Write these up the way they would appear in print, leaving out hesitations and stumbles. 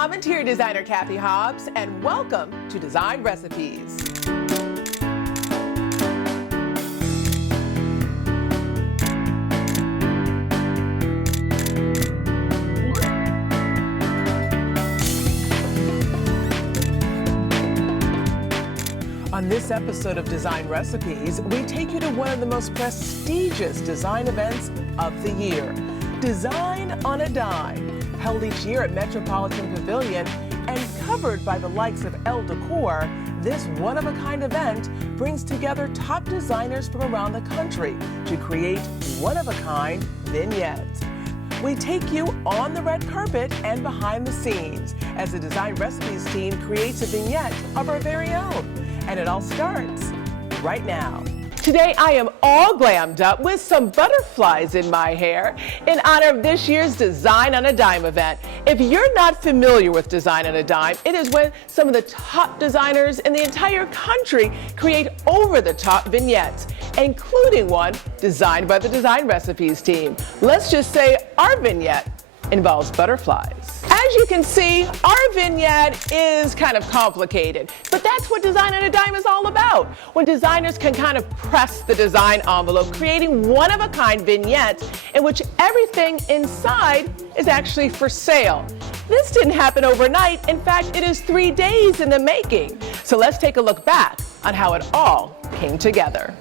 I'm interior designer Cathy Hobbs, and welcome to Design Recipes. On this episode of Design Recipes, we take you to one of the most prestigious design events of the year, Design on a Dime, held each year at Metropolitan Pavilion and covered by the likes of Elle Decor. This one-of-a-kind event brings together top designers from around the country to create one-of-a-kind vignettes. We take you on the red carpet and behind the scenes as the Design Recipes team creates a vignette of our very own. And it all starts right now. Today I am all glammed up with some butterflies in my hair in honor of this year's Design on a Dime event. If you're not familiar with Design on a Dime, it is when some of the top designers in the entire country create over-the-top vignettes, including one designed by the Design Recipes team. Let's just say our vignette involves butterflies. As you can see, our vignette is kind of complicated, but that's what Design on a Dime is all about. When designers can kind of press the design envelope, creating one-of-a-kind vignettes in which everything inside is actually for sale. This didn't happen overnight. In fact, it is 3 days in the making. So let's take a look back on how it all came together.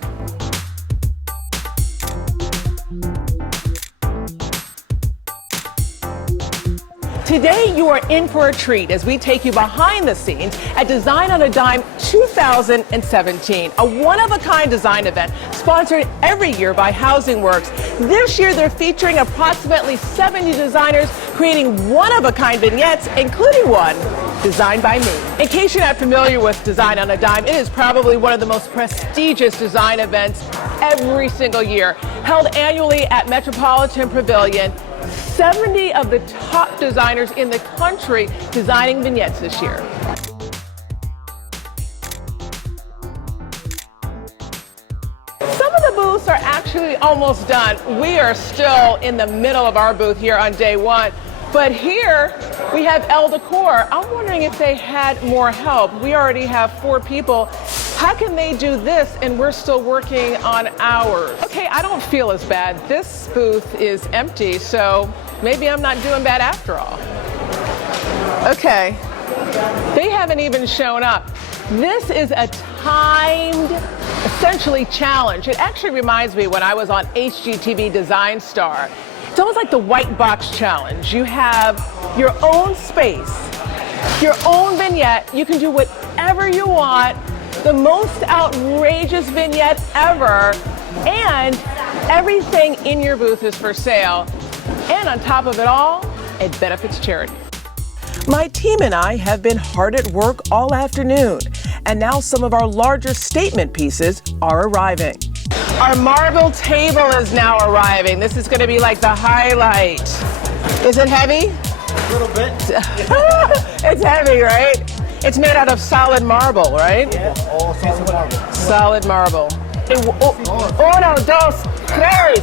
Today you are in for a treat as we take you behind the scenes at Design on a Dime 2017, a one-of-a-kind design event sponsored every year by Housing Works. This year they're featuring approximately 70 designers creating one-of-a-kind vignettes, including one designed by me. In case you're not familiar with Design on a Dime, it is probably one of the most prestigious design events every single year, held annually at Metropolitan Pavilion. 70 of the top designers in the country designing vignettes this year. Some of the booths are actually almost done. We are still in the middle of our booth here on day one. But here we have Elle Decor. I'm wondering if they had more help. We already have 4 people. How can they do this and we're still working on ours? Okay, I don't feel as bad. This booth is empty, so maybe I'm not doing bad after all. Okay, they haven't even shown up. This is a timed, essentially challenge. It actually reminds me when I was on HGTV Design Star. It's almost like the white box challenge. You have your own space, your own vignette. You can do whatever you want. The most outrageous vignette ever, and everything in your booth is for sale. And on top of it all, it benefits charity. My team and I have been hard at work all afternoon, and now some of our larger statement pieces are arriving. Our marble table is now arriving. This is going to be like the highlight. Is it heavy? A little bit. It's heavy, right? It's made out of solid marble, right? Yeah, all solid marble. Solid marble. Uno, dos, tres.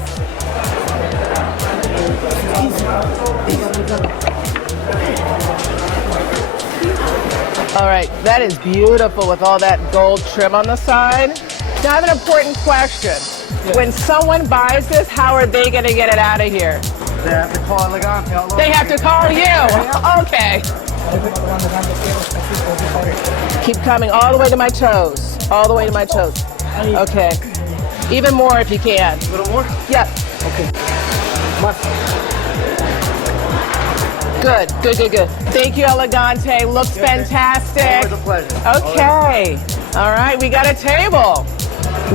All right, that is beautiful with all that gold trim on the side. Now I have an important question. Yes. When someone buys this, how are they going to get it out of here? They have to call Elegante. They have to call you. Okay. Keep coming all the way to my toes. All the way to my toes. Okay. Even more if you can. A little more? Yep. Okay. Good, good, good, good. Thank you, Elegante. Looks fantastic. Always a pleasure. Okay. All right, we got a table.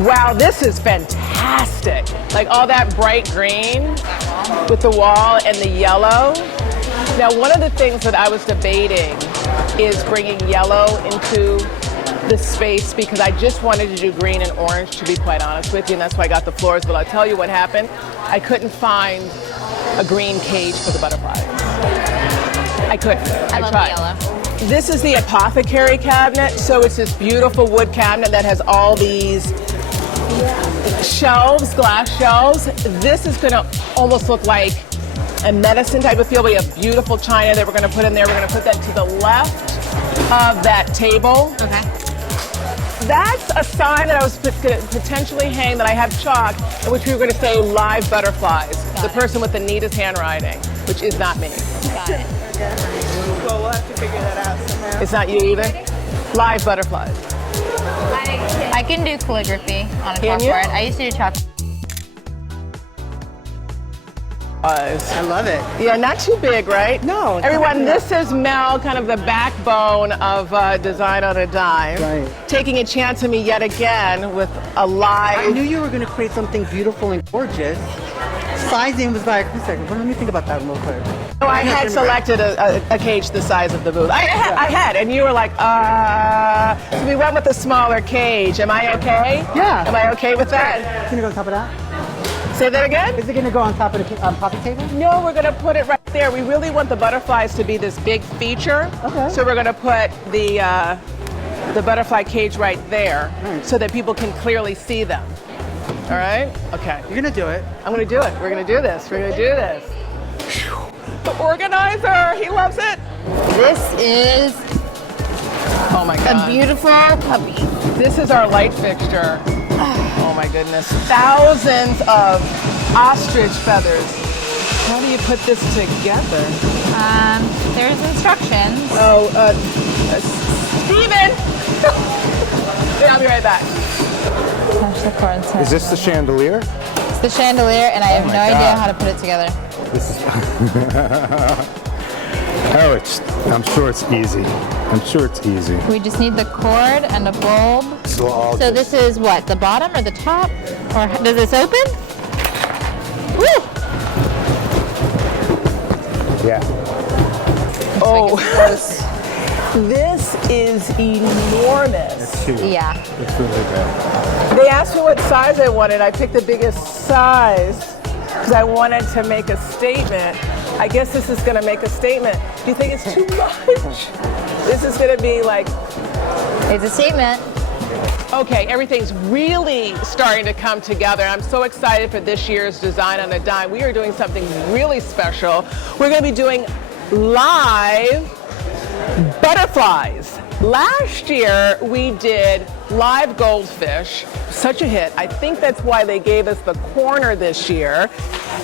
Wow, this is fantastic. Like all that bright green with the wall and the yellow. Now, one of the things that I was debating is bringing yellow into the space because I just wanted to do green and orange, to be quite honest with you, and that's why I got the floors. But I'll tell you what happened. I couldn't find a green cage for the butterflies. I couldn't. I love tried. the yellow. This is the Apothecary Cabinet. So it's this beautiful wood cabinet that has all these shelves, glass shelves. This is going to almost look like and medicine type of feel. We have beautiful china that we're going to put in there. We're going to put that to the left of that table. Okay. That's a sign that I was going to potentially hang that I have chalk, in which we were going to say live butterflies. The person with the neatest handwriting, which is not me. Got it. Well, we'll have to figure that out somehow. It's not you either? Live butterflies. I can do calligraphy on a Can you? chalkboard. I used to do chalkboard. I love it. Yeah, not too big, right? No. Everyone, this is Mel, kind of the backbone of Design on a Dime. Right. Taking a chance on me yet again with a live. I knew you were going to create something beautiful and gorgeous. Sizing was like, one second, let me think about that real quick. So I had selected a cage the size of the booth. I had, and you were like, so we went with a smaller cage. Am I okay? Yeah. Am I okay with that? It's going to go on top of that? Say that again? Is it going to go on top of the coffee table? No, we're going to put it right there. We really want the butterflies to be this big feature. Okay. So we're going to put the butterfly cage right there, Nice. so that people can clearly see them. All right? Okay. You're going to do it. I'm going to do it. We're going to do this. We're going to do this. Phew. The organizer, he loves it. This is Oh my a God. beautiful puppy. This is our light fixture. Oh my goodness. Thousands of ostrich feathers. How do you put this together? There's instructions. Oh, Steven! Yeah, I'll be right back. Touch the cord. Is this the chandelier? It's the chandelier, and I have my no idea God. how to put it together. This is. Oh, I'm sure it's easy. I'm sure it's easy. We just need the cord and a bulb. So So this is what, the bottom or the top? Or does this open? Woo! Yeah. Oh, Gross. this is enormous. It's huge. Yeah. It's really big. They asked me what size I wanted. I picked the biggest size because I wanted to make a statement. I guess this is going to make a statement. Do you think it's too much? This is going to be like, It's a statement. okay, everything's really starting to come together. I'm so excited for this year's Design on a Dime. We are doing something really special. We're going to be doing live butterflies. Last year, we did live goldfish. Such a hit. I think that's why they gave us the corner this year.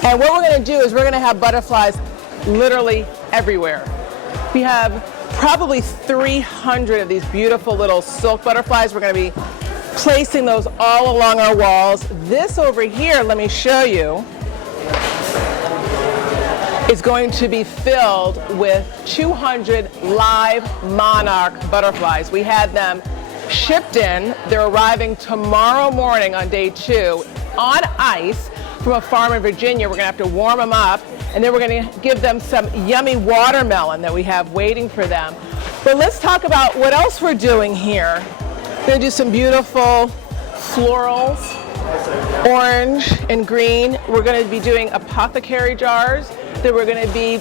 And what we're going to do is we're going to have butterflies literally everywhere. We have probably 300 of these beautiful little silk butterflies. We're going to be placing those all along our walls. This over here, let me show you, is going to be filled with 200 live monarch butterflies. We had them shipped in. They're arriving tomorrow morning on day 2 on ice from a farm in Virginia. We're going to have to warm them up, and then we're going to give them some yummy watermelon that we have waiting for them. But let's talk about what else we're doing here. We're going to do some beautiful florals, orange and green. We're going to be doing apothecary jars that we're going to be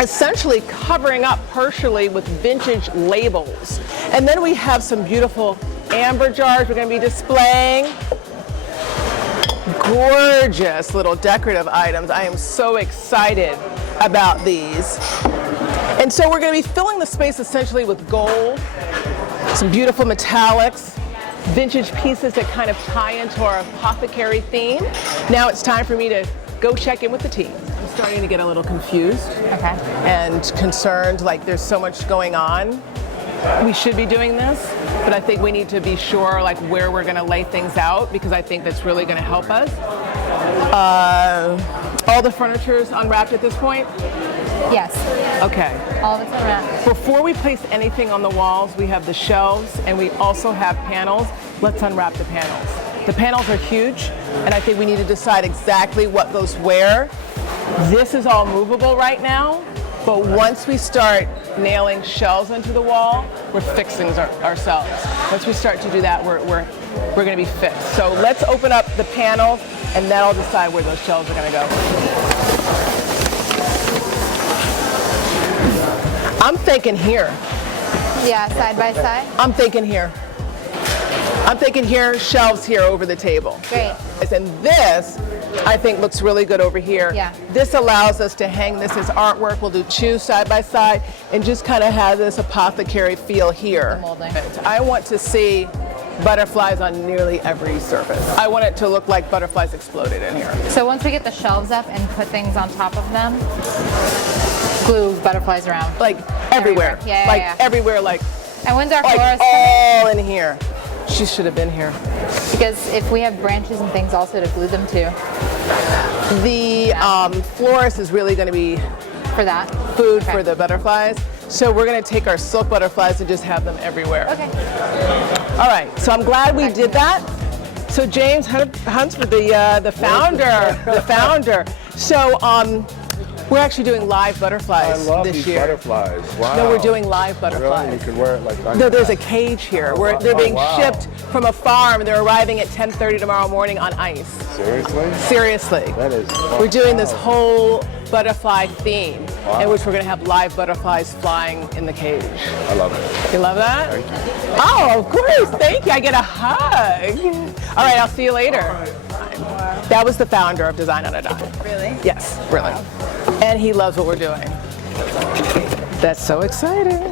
essentially covering up partially with vintage labels. And then we have some beautiful amber jars we're going to be displaying. Gorgeous little decorative items. I am so excited about these. And so we're going to be filling the space essentially with gold, some beautiful metallics, vintage pieces that kind of tie into our apothecary theme. Now it's time for me to go check in with the team. I'm starting to get a little confused Okay. and concerned, like there's so much going on. We should be doing this, but I think we need to be sure like where we're going to lay things out, because I think that's really going to help us. All the furniture is unwrapped at this point? Yes. Okay. All of it's unwrapped. Before we place anything on the walls, we have the shelves and we also have panels. Let's unwrap the panels. The panels are huge, and I think we need to decide exactly what goes where. This is all movable right now, but once we start nailing shelves into the wall, we're fixing ourselves. Once we start to do that, we're going to be fixed. So let's open up the panels, and that'll decide where those shelves are going to go. I'm thinking here. Yeah, side by side. I'm thinking here. I'm thinking here, shelves here over the table. Great. And this I think looks really good over here. Yeah. This allows us to hang this as artwork. We'll do 2 side by side and just kind of have this apothecary feel here. The molding. I want to see butterflies on nearly every surface. I want it to look like butterflies exploded in here. So once we get the shelves up and put things on top of them, glue butterflies around. Like everywhere. Yeah, like yeah. everywhere, like And when's our like florist all in here. She should have been here. coming? Because if we have branches and things also to glue them to. The florist is really going to be For that? food Okay. for the butterflies. So we're going to take our silk butterflies and just have them everywhere. Okay. All right, so I'm glad we did that. So James Hunsford, the founder. So we're actually doing live butterflies I love this these year. butterflies. Wow. No, we're doing live Really? butterflies. You can wear it like No, there's a cage here. They're being wow. shipped from a farm. They're arriving at 10:30 tomorrow morning on ice. Seriously? Seriously. That is We're doing this whole butterfly theme Wow. in which we're going to have live butterflies flying in the cage. I love it. You love that? Thank you. Oh, of course. Thank you. I get a hug. All right, I'll see you later. That was the founder of Design on a Dime. Really? Yes, really. And he loves what we're doing. That's so exciting.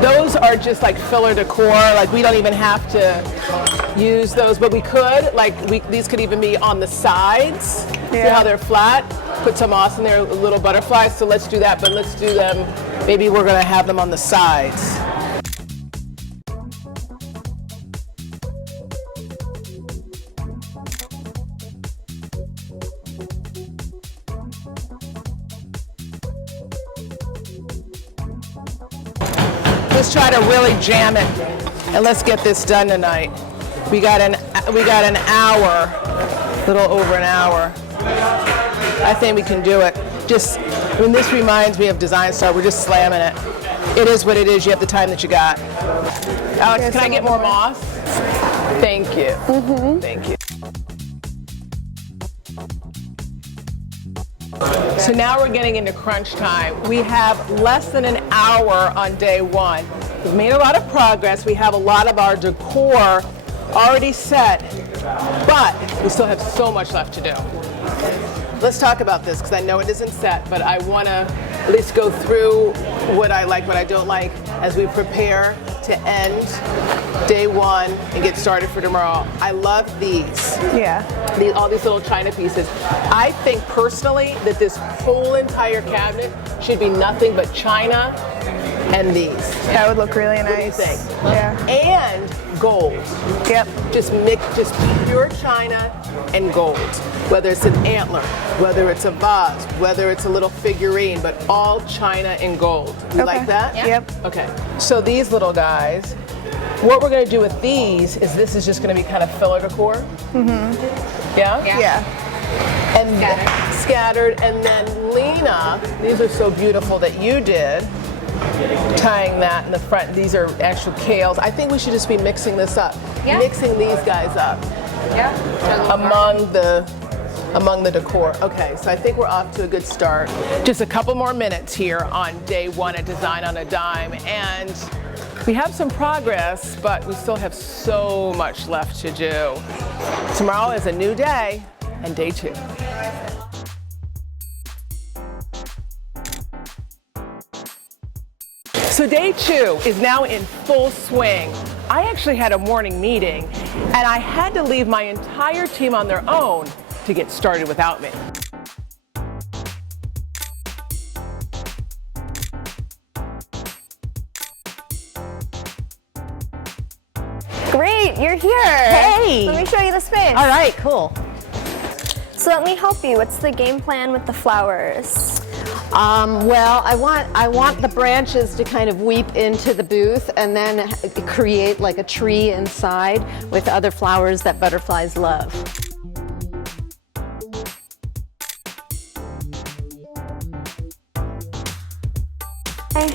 Those are just like filler decor. Like we don't even have to use those, but we could. Like these could even be on the sides. See how they're flat? Put some moss in there, little butterflies. So let's do that, but let's do them. Maybe we're gonna have them on the sides. Let's try to really jam it, and let's get this done tonight. We got an hour, a little over an hour. I think we can do it. This reminds me of Design Star. We're just slamming it. It is what it is. You have the time that you got. Alex, can I get more moss? Thank you. Thank you. So now we're getting into crunch time. We have less than an hour on day 1. We've made a lot of progress. We have a lot of our decor already set, but we still have so much left to do. Let's talk about this because I know it isn't set, but I want to at least go through what I like, what I don't like as we prepare to end day 1 and get started for tomorrow. I love these. Yeah. All these little china pieces. I think personally that this whole entire cabinet should be nothing but china and these. That would look really What do you nice. think? Yeah. And gold. Yep. Just pure china and gold. Whether it's an antler, whether it's a vase, whether it's a little figurine, but all china and gold. You like that? Yeah. Yep. Okay. So these little guys, what we're going to do with these is this is just going to be kind of filler decor. Yeah? Yeah. And scattered. And then Lena, these are so beautiful that you did. Tying that in the front. These are actual kales. I think we should just be mixing this up. Yeah. Mixing these guys up Yeah. among the decor. Okay, so I think we're off to a good start. Just a couple more minutes here on day 1 at Design on a Dime, and we have some progress, but we still have so much left to do. Tomorrow is a new day and day 2. So day 2 is now in full swing. I actually had a morning meeting, and I had to leave my entire team on their own to get started without me. Great, you're here. Hey. Let me show you the space. All right, cool. So let me help you. What's the game plan with the flowers? Well, I want the branches to kind of weep into the booth and then create like a tree inside with other flowers that butterflies love.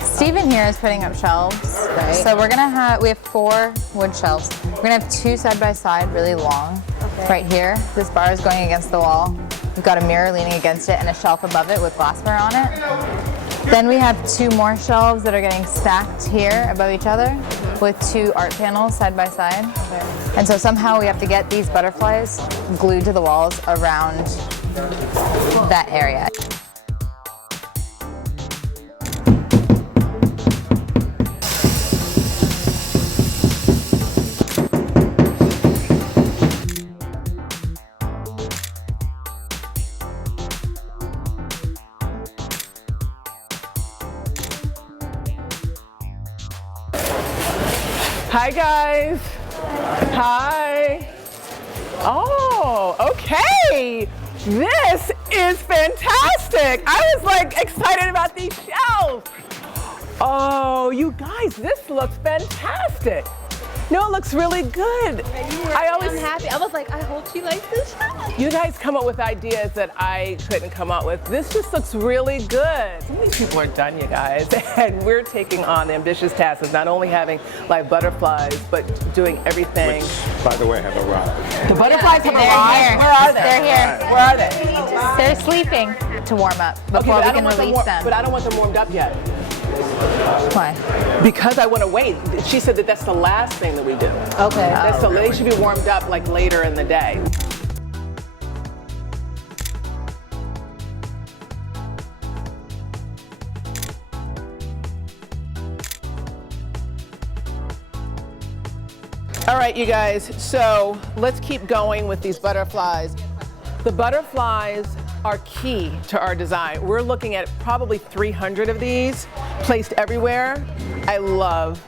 Steven here is putting up shelves. Right. So we have 4 wood shelves. We're gonna have 2 side by side, really long. Okay. Right here, this bar is going against the wall. We've got a mirror leaning against it and a shelf above it with glassware on it. Then we have 2 more shelves that are getting stacked here above each other with 2 art panels side by side. And so somehow we have to get these butterflies glued to the walls around that area. Hi guys. Hi. Oh, okay. This is fantastic. I was like excited about these shelves. Oh, you guys, this looks fantastic. No, it looks really good. I'm happy. I was like, I hope she likes this. You guys come up with ideas that I couldn't come up with. This just looks really good. Some of these people are done, you guys. And we're taking on the ambitious task of not only having live butterflies, but doing everything. Which, by the way, have arrived. The butterflies have They're arrived? here. Where are they? They're here. Where are they? They're sleeping to warm up before we can release them. But I don't want them warmed up yet. Why? Because I want to wait. She said that that's the last thing that we do. Okay. They should be warmed up like later in the day. All right, you guys, so let's keep going with these butterflies. The butterflies are key to our design. We're looking at probably 300 of these placed everywhere. I love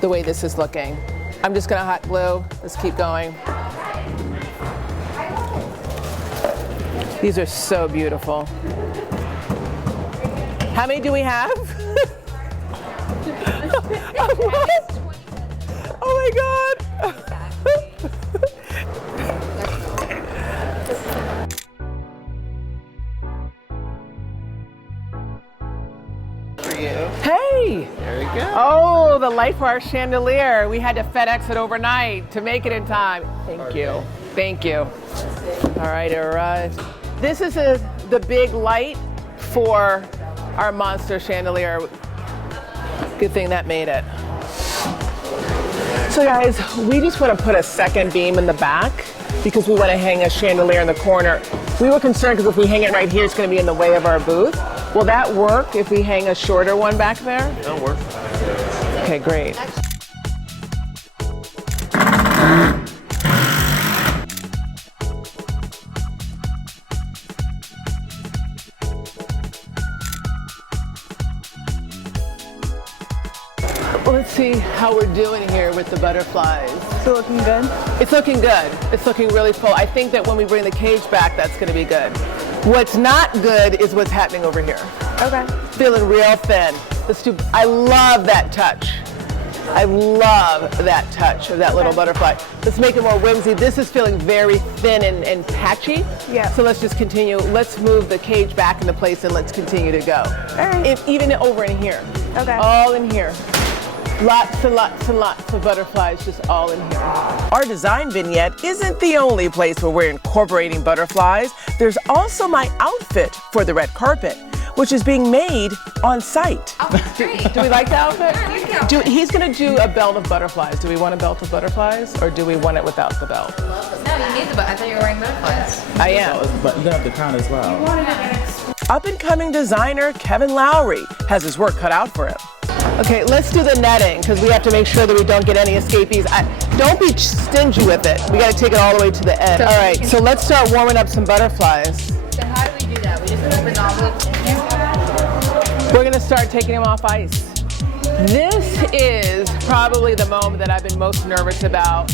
the way this is looking. I'm just gonna hot glue. Let's keep going. These are so beautiful. How many do we have? Oh my God. Hey! There we go. Oh, the light for our chandelier. We had to FedEx it overnight to make it in time. Thank you. Thank you. All right, it arrived. This is the big light for our monster chandelier. Good thing that made it. So guys, we just want to put a second beam in the back because we want to hang a chandelier in the corner. We were concerned because if we hang it right here, it's going to be in the way of our booth. Will that work if we hang a shorter one back there? That'll work. Okay, great. Let's see how we're doing here with the butterflies. Still looking good? It's looking good. It's looking really full. I think that when we bring the cage back, that's going to be good. What's not good is what's happening over here. Okay. Feeling real thin. I love that touch. I love that touch of that little butterfly. Let's make it more whimsy. This is feeling very thin and patchy. Yeah. So let's just continue. Let's move the cage back into place and let's continue to go. All right. Even over in here. Okay. All in here. Lots and lots and lots of butterflies just all in here. Our design vignette isn't the only place where we're incorporating butterflies. There's also my outfit for the red carpet, which is being made on site. Oh, great. Do we like the outfit? Yeah. He's gonna do a belt of butterflies. Do we want a belt of butterflies or do we want it without the belt? No, you need the button. I thought you were wearing butterflies. I am. But you're gonna have the crown as well. Up and coming designer Kevin Lowry has his work cut out for him. Okay, let's do the netting because we have to make sure that we don't get any escapees. Don't be stingy with it. We got to take it all the way to the end. All right, so let's start warming up some butterflies. So how do we do that? We just open the envelope in there? We're going to start taking them off ice. This is probably the moment that I've been most nervous about.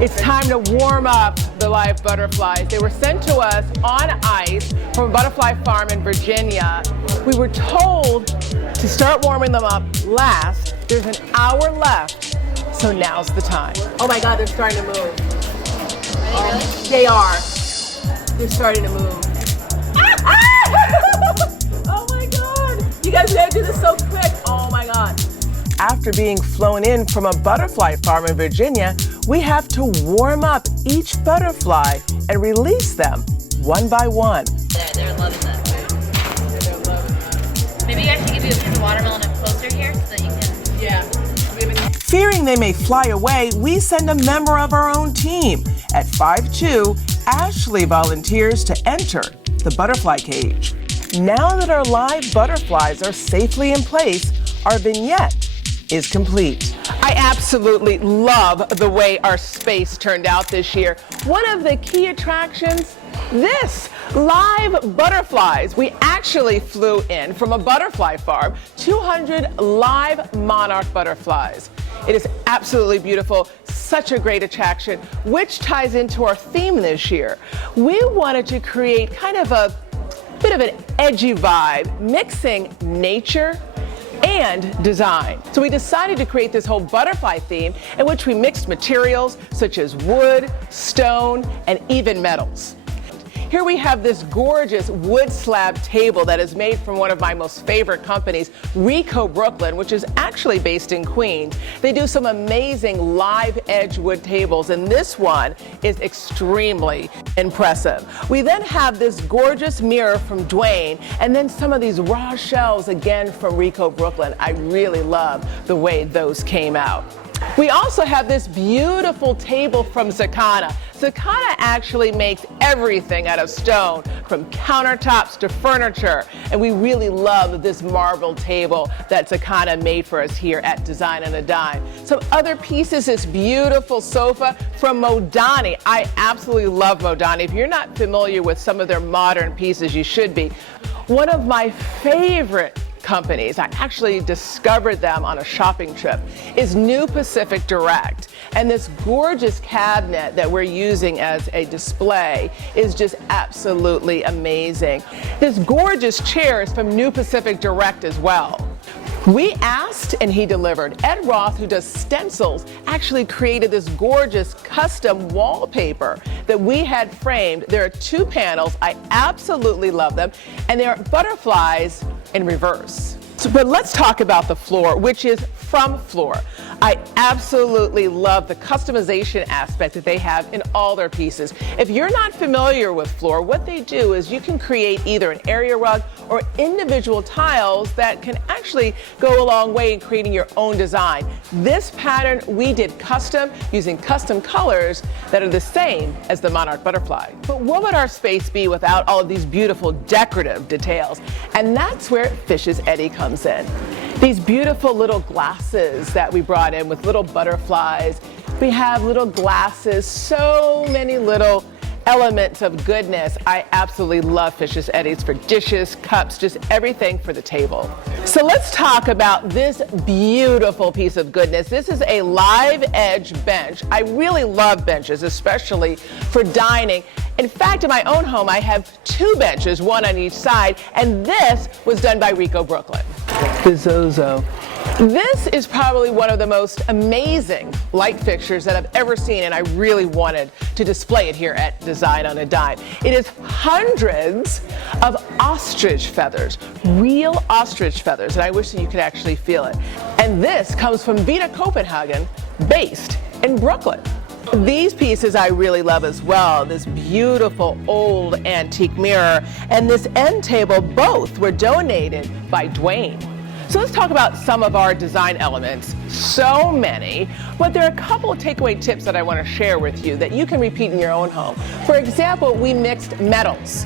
It's time to warm up the live butterflies. They were sent to us on ice from a butterfly farm in Virginia. We were told to start warming them up last. There's an hour left, so now's the time. Oh my God, they're starting to move. They are. They're starting to move. Oh my God. You guys gotta do this so quick. Oh my God. After being flown in from a butterfly farm in Virginia, we have to warm up each butterfly and release them one by one. They're loving that. Maybe I should give you a piece of watermelon up closer here so that you can. Yeah. Fearing they may fly away, we send a member of our own team. At 5'2", Ashley volunteers to enter the butterfly cage. Now that our live butterflies are safely in place, our vignette is complete. I absolutely love the way our space turned out this year. One of the key attractions, this, live butterflies. We actually flew in from a butterfly farm, 200 live monarch butterflies. It is absolutely beautiful, such a great attraction, which ties into our theme this year. We wanted to create kind of a bit of an edgy vibe, mixing nature and design. So we decided to create this whole butterfly theme in which we mixed materials such as wood, stone, and even metals. Here we have this gorgeous wood slab table that is made from one of my most favorite companies, Rico Brooklyn, which is actually based in Queens. They do some amazing live edge wood tables, and this one is extremely impressive. We then have this gorgeous mirror from Dwayne, and then some of these raw shelves again from Rico Brooklyn. I really love the way those came out. We also have this beautiful table from Zakana. Zakana actually makes everything out of stone, from countertops to furniture, and we really love this marble table that Zakana made for us here at Design on a Dime. Some other pieces, this beautiful sofa from Modani. I absolutely love Modani. If you're not familiar with some of their modern pieces, you should be. One of my favorite companies, I actually discovered them on a shopping trip, is New Pacific Direct. And this gorgeous cabinet that we're using as a display is just absolutely amazing. This gorgeous chair is from New Pacific Direct as well. We asked and he delivered. Ed Roth, who does stencils, actually created this gorgeous custom wallpaper that we had framed. There are 2 panels. I absolutely love them. And they're butterflies in reverse. But let's talk about the floor, which is from Floor. I absolutely love the customization aspect that they have in all their pieces. If you're not familiar with Floor, what they do is you can create either an area rug or individual tiles that can actually go a long way in creating your own design. This pattern we did custom using custom colors that are the same as the monarch butterfly. But what would our space be without all of these beautiful decorative details? And that's where Fish's Eddie comes in. These beautiful little glasses that we brought in with little butterflies. We have little glasses, so many little elements of goodness. I absolutely love Fish's Eddie's for dishes, cups, just everything for the table. So let's talk about this beautiful piece of goodness. This is a live edge bench. I really love benches, especially for dining. In fact, in my own home, I have 2 benches, one on each side, and this was done by Rico Brooklyn. The Zozo. This is probably one of the most amazing light fixtures that I've ever seen, and I really wanted to display it here at Design on a Dime. It is hundreds of ostrich feathers, real ostrich feathers, and I wish that you could actually feel it. And this comes from Vita Copenhagen, based in Brooklyn. These pieces I really love as well. This beautiful old antique mirror and this end table, both were donated by Dwayne. So let's talk about some of our design elements. So many, but there are a couple of takeaway tips that I want to share with you that you can repeat in your own home. For example, we mixed metals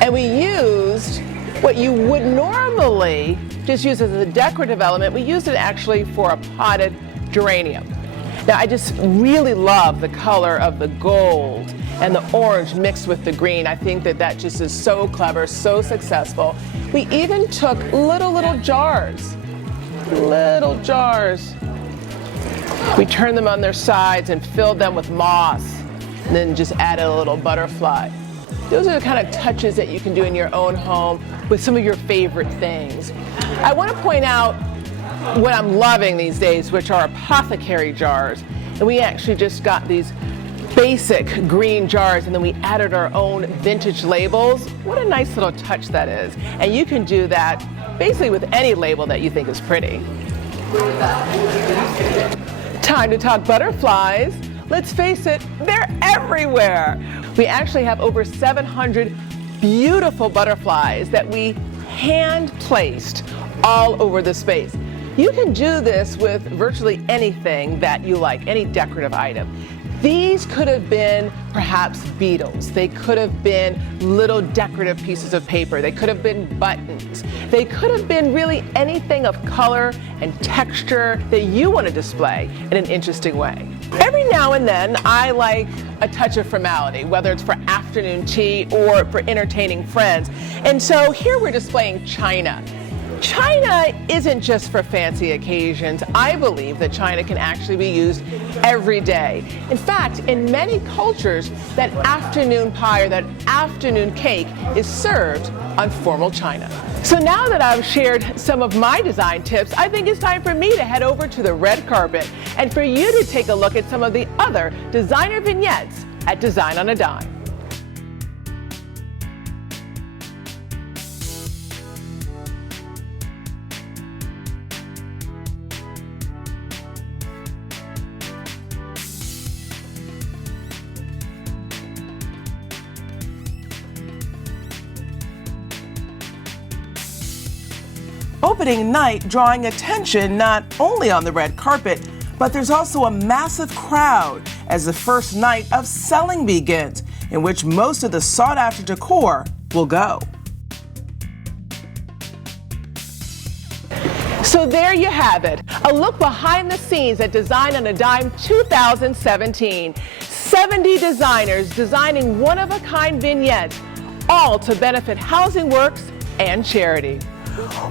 and we used what you would normally just use as a decorative element. We used it actually for a potted geranium. Now, I just really love the color of the gold and the orange mixed with the green. I think that that just is so clever, so successful. We even took little jars. We turned them on their sides and filled them with moss, and then just added a little butterfly. Those are the kind of touches that you can do in your own home with some of your favorite things. I want to point out what I'm loving these days, which are apothecary jars. And we actually just got these basic green jars, and then we added our own vintage labels. What a nice little touch that is. And you can do that basically with any label that you think is pretty. Time to talk butterflies. Let's face it, they're everywhere. We actually have over 700 beautiful butterflies that we hand placed all over the space. You can do this with virtually anything that you like, any decorative item. These could have been perhaps beetles. They could have been little decorative pieces of paper. They could have been buttons. They could have been really anything of color and texture that you want to display in an interesting way. Every now and then, I like a touch of formality, whether it's for afternoon tea or for entertaining friends. And so here we're displaying china. China isn't just for fancy occasions. I believe that china can actually be used every day. In fact, in many cultures, that afternoon pie or that afternoon cake is served on formal china. So now that I've shared some of my design tips, I think it's time for me to head over to the red carpet and for you to take a look at some of the other designer vignettes at Design on a Dime. Opening night drawing attention not only on the red carpet, but there's also a massive crowd as the first night of selling begins, in which most of the sought-after decor will go. So there you have it, a look behind the scenes at Design on a Dime 2017. 70 designers designing one-of-a-kind vignettes, all to benefit Housing Works and charity.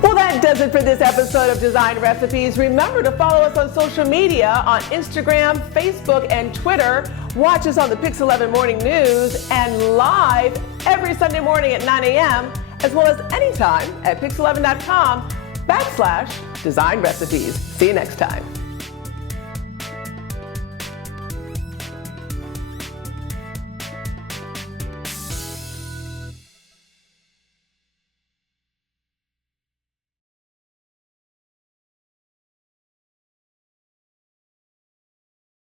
Well, that does it for this episode of Design Recipes. Remember to follow us on social media on Instagram, Facebook, and Twitter. Watch us on the Pix 11 Morning News and live every Sunday morning at 9 a.m., as well as anytime at pix11.com/Design Recipes. See you next time.